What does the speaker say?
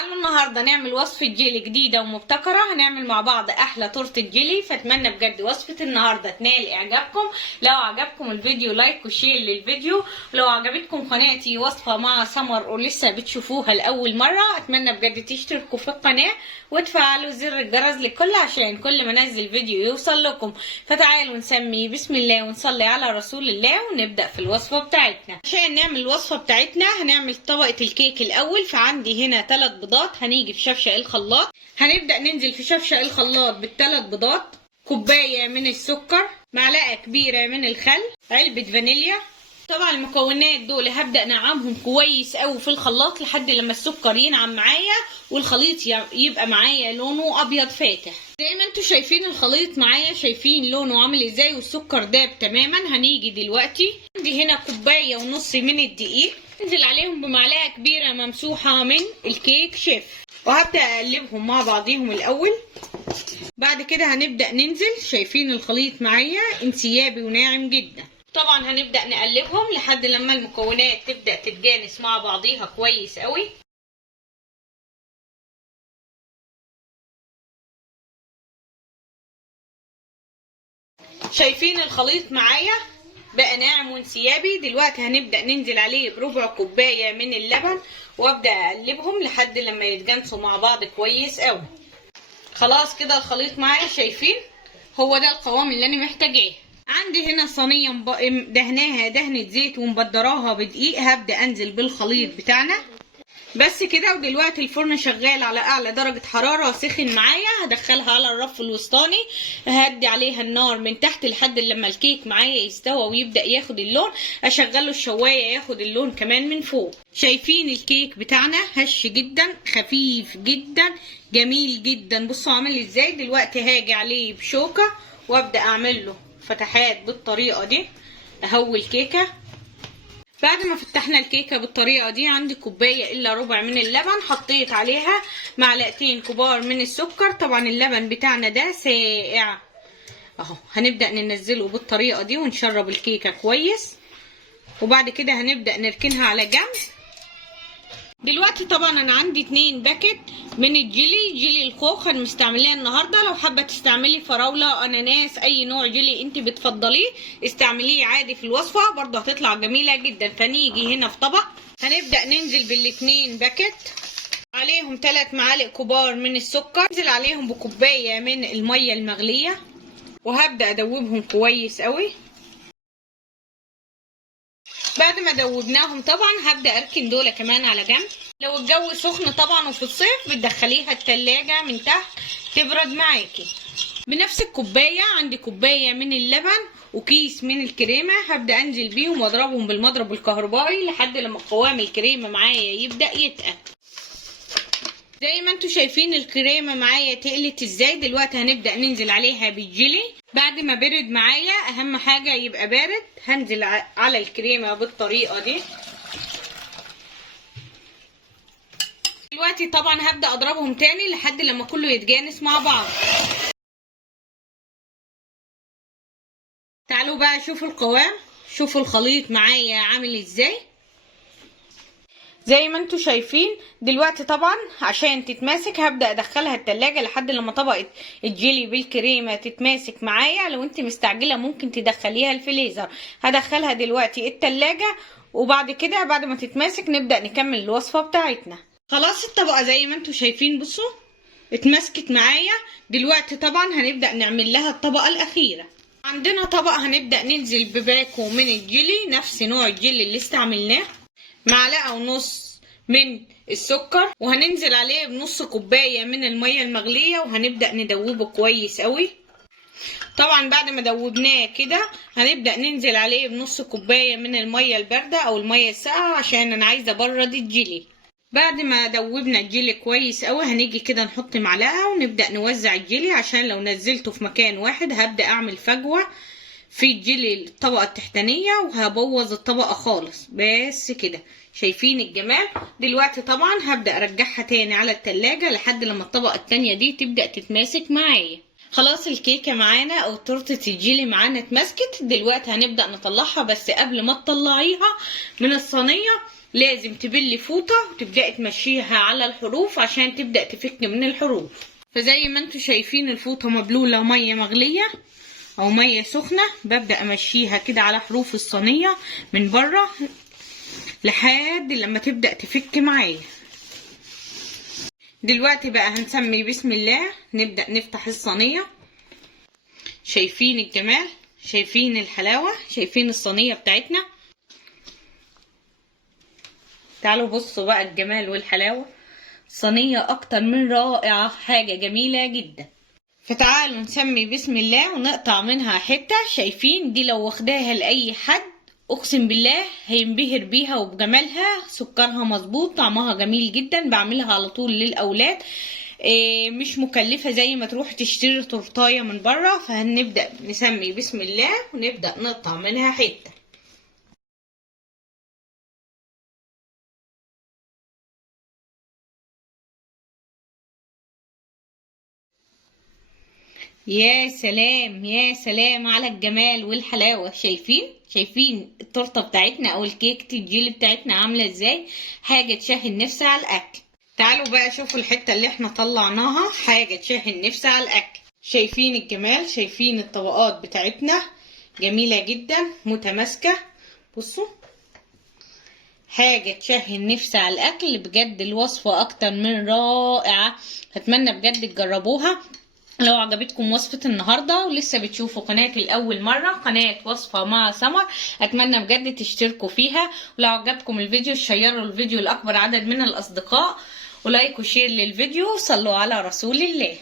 تعالوا النهارده نعمل وصفة جيلي جديدة ومبتكرة. هنعمل مع بعض أحلى تورتة جيلي، فأتمنى بجد وصفة النهارده تنال إعجابكم. لو عجبكم الفيديو لايك وشير للفيديو. ولو عجبتكم قناتي وصفة مع سمر ولسه بتشوفوها لأول مرة، أتمنى بجد تشتركوا في القناة وتفعلوا زر الجرس للكل عشان كل ما انزل فيديو يوصل لكم. فتعالوا نسمي بسم الله ونصلي على رسول الله ونبدأ في الوصفة بتاعتنا. عشان نعمل الوصفة بتاعتنا هنعمل طبقة الكيك الأول. فعندي هنا 3 بيضات، هنيجي في شفشق الخلاط. هنبدأ ننزل في شفشق الخلاط بال3 بيضات، كوباية من السكر، معلقة كبيرة من الخل، علبة فانيليا. طبعا المكونات دول هبدأ نعمهم كويس قوي في الخلاط لحد لما السكر ينعم معايا والخليط يبقى معايا لونه ابيض فاتح. زي ما انتوا شايفين الخليط معايا، شايفين لونه عامل ازاي والسكر داب تماما. هنيجي دلوقتي عندي هنا كوباية ونص من الدقيق، انزل عليهم بمعلقة كبيرة ممسوحة من الكيك شيف، وهبدأ اقلبهم مع بعضيهم الاول. بعد كده هنبدأ ننزل، شايفين الخليط معايا انسيابي وناعم جدا. طبعا هنبدأ نقلبهم لحد لما المكونات تبدأ تتجانس مع بعضيها كويس قوي. شايفين الخليط معايا بقى ناعم وانسيابي. دلوقتي هنبدأ ننزل عليه بربع كوباية من اللبن وابدأ اقلبهم لحد لما يتجانسوا مع بعض كويس قوي. خلاص كده الخليط معايا، شايفين هو ده القوام اللي انا محتاجاه. عندي هنا صينيه دهناها دهنه زيت ومبدراها بدقيق، هبدا انزل بالخليط بتاعنا بس كده. ودلوقتي الفرن شغال على اعلى درجه حراره، سخن معايا. هدخلها على الرف الوسطاني، هدي عليها النار من تحت لحد لما الكيك معايا يستوى ويبدا ياخد اللون. اشغله الشوايه ياخد اللون كمان من فوق. شايفين الكيك بتاعنا هش جدا، خفيف جدا، جميل جدا. بصوا عامل ازاي. دلوقتي هاجي عليه بشوكه وابدا اعمل له فتحات بالطريقه دي، اهوي الكيكه. بعد ما فتحنا الكيكه بالطريقه دي، عندي كوبايه الا ربع من اللبن، حطيت عليها معلقتين كبار من السكر. طبعا اللبن بتاعنا ده ساقع اهو. هنبدا ننزله بالطريقه دي ونشرب الكيكه كويس، وبعد كده هنبدا نركنها على جنب. دلوقتي طبعا انا عندي 2 باكت من جيلي الخوخ انا مستعملاه النهارده. لو حابه تستعملي فراوله، اناناس، اي نوع جيلي انت بتفضليه استعمليه عادي في الوصفه، برضه هتطلع جميله جدا. فنيجي هنا في طبق هنبدا ننزل بال2 باكت، عليهم 3 معالق كبار من السكر، ننزل عليهم بكوبايه من الميه المغليه وهبدا ادوبهم كويس قوي. بعد ما دوبناهم طبعا هبدا اركن دول كمان على جنب. لو الجو سخن طبعا وفي الصيف بتدخليها التلاجة من تحت تبرد معاكي. بنفس الكوبايه عندي كوبايه من اللبن وكيس من الكريمه، هبدا انزل بيهم واضربهم بالمضرب الكهربائي لحد لما قوام الكريمه معايا يبدا يتقل. زي ما انتوا شايفين الكريمه معايا تقلت ازاي. دلوقتي هنبدا ننزل عليها بالجيلي بعد ما برد معايا، اهم حاجه يبقى بارد. هنزل على الكريمه بالطريقه دي. دلوقتي طبعا هبدا اضربهم تاني لحد لما كله يتجانس مع بعض. تعالوا بقى شوفوا القوام، شوفوا الخليط معايا عامل ازاي. زي ما انتوا شايفين دلوقتي طبعا عشان تتماسك هبدأ ادخلها التلاجة لحد لما طبقة الجيلي بالكريمة تتماسك معايا. لو انت مستعجلة ممكن تدخليها الفريزر. هدخلها دلوقتي التلاجة وبعد كده بعد ما تتماسك نبدأ نكمل الوصفة بتاعتنا. خلاص الطبقة زي ما انتوا شايفين بصوا اتمسكت معايا. دلوقتي طبعا هنبدأ نعمل لها الطبقة الأخيرة. عندنا طبقة هنبدأ ننزل بباكو من الجيلي، نفس نوع الجيلي اللي استعملناه، معلقة ونص من السكر، وهننزل عليه بنص كوباية من المية المغلية وهنبدأ ندوبه كويس قوي. طبعا بعد ما دوبناه كده هنبدأ ننزل عليه بنص كوباية من المية الباردة او المية الساقعة عشان انا عايزة ابرد الجيلي. بعد ما دوبنا الجيلي كويس قوي هنيجي كده نحط معلقة ونبدأ نوزع الجيلي، عشان لو نزلته في مكان واحد هبدأ اعمل فجوة في الجيلي الطبقة التحتانية وهبوظ الطبقة خالص. بس كده شايفين الجمال. دلوقتي طبعا هبدأ ارجعها تاني على التلاجة لحد لما الطبقة التانية دي تبدأ تتماسك معايا. خلاص الكيكة معانا او تورتة الجيلي معانا اتمسكت. دلوقتي هنبدأ نطلعها، بس قبل ما تطلعيها من الصينية لازم تبلي فوطة وتبدأي تمشيها على الحروف عشان تبدأ تفك من الحروف. فزي ما انتوا شايفين الفوطة مبلولة مية مغلية او مية سخنة، ببدأ امشيها كده على حروف الصينية من بره لحد لما تبدأ تفك معايا. دلوقتي بقى هنسمي بسم الله، نبدأ نفتح الصينية. شايفين الجمال، شايفين الحلاوة، شايفين الصينية بتاعتنا. تعالوا بصوا بقى الجمال والحلاوة، صينية اكتر من رائعة، حاجة جميلة جدا. فتعالوا نسمي بسم الله ونقطع منها حتة. شايفين دي لو واخداها لأي حد اقسم بالله هينبهر بيها وبجمالها. سكرها مظبوط، طعمها جميل جدا، بعملها على طول للأولاد. مش مكلفة زي ما تروح تشتري تورتاية من بره. فهنبدأ نسمي بسم الله ونبدأ نقطع منها حتة. يا سلام يا سلام على الجمال والحلاوة. شايفين التورته بتاعتنا او الكيكة الجيلي بتاعتنا عاملة ازاي؟ حاجة تشهي النفس على الاكل. تعالوا بقى شوفوا الحتة اللي احنا طلعناها، حاجة تشهي النفس على الاكل. شايفين الجمال، شايفين الطبقات بتاعتنا جميلة جدا متماسكة. بصوا حاجة تشهي النفس على الاكل بجد. الوصفة اكتر من رائعة، اتمنى بجد تجربوها. لو عجبتكم وصفة النهاردة ولسه بتشوفوا قناتي لأول مرة، قناة وصفة مع سمر، أتمنى بجد تشتركوا فيها. ولو عجبكم الفيديو شيروا الفيديو لأكبر عدد من الأصدقاء، ولايك وشير للفيديو. صلوا على رسول الله.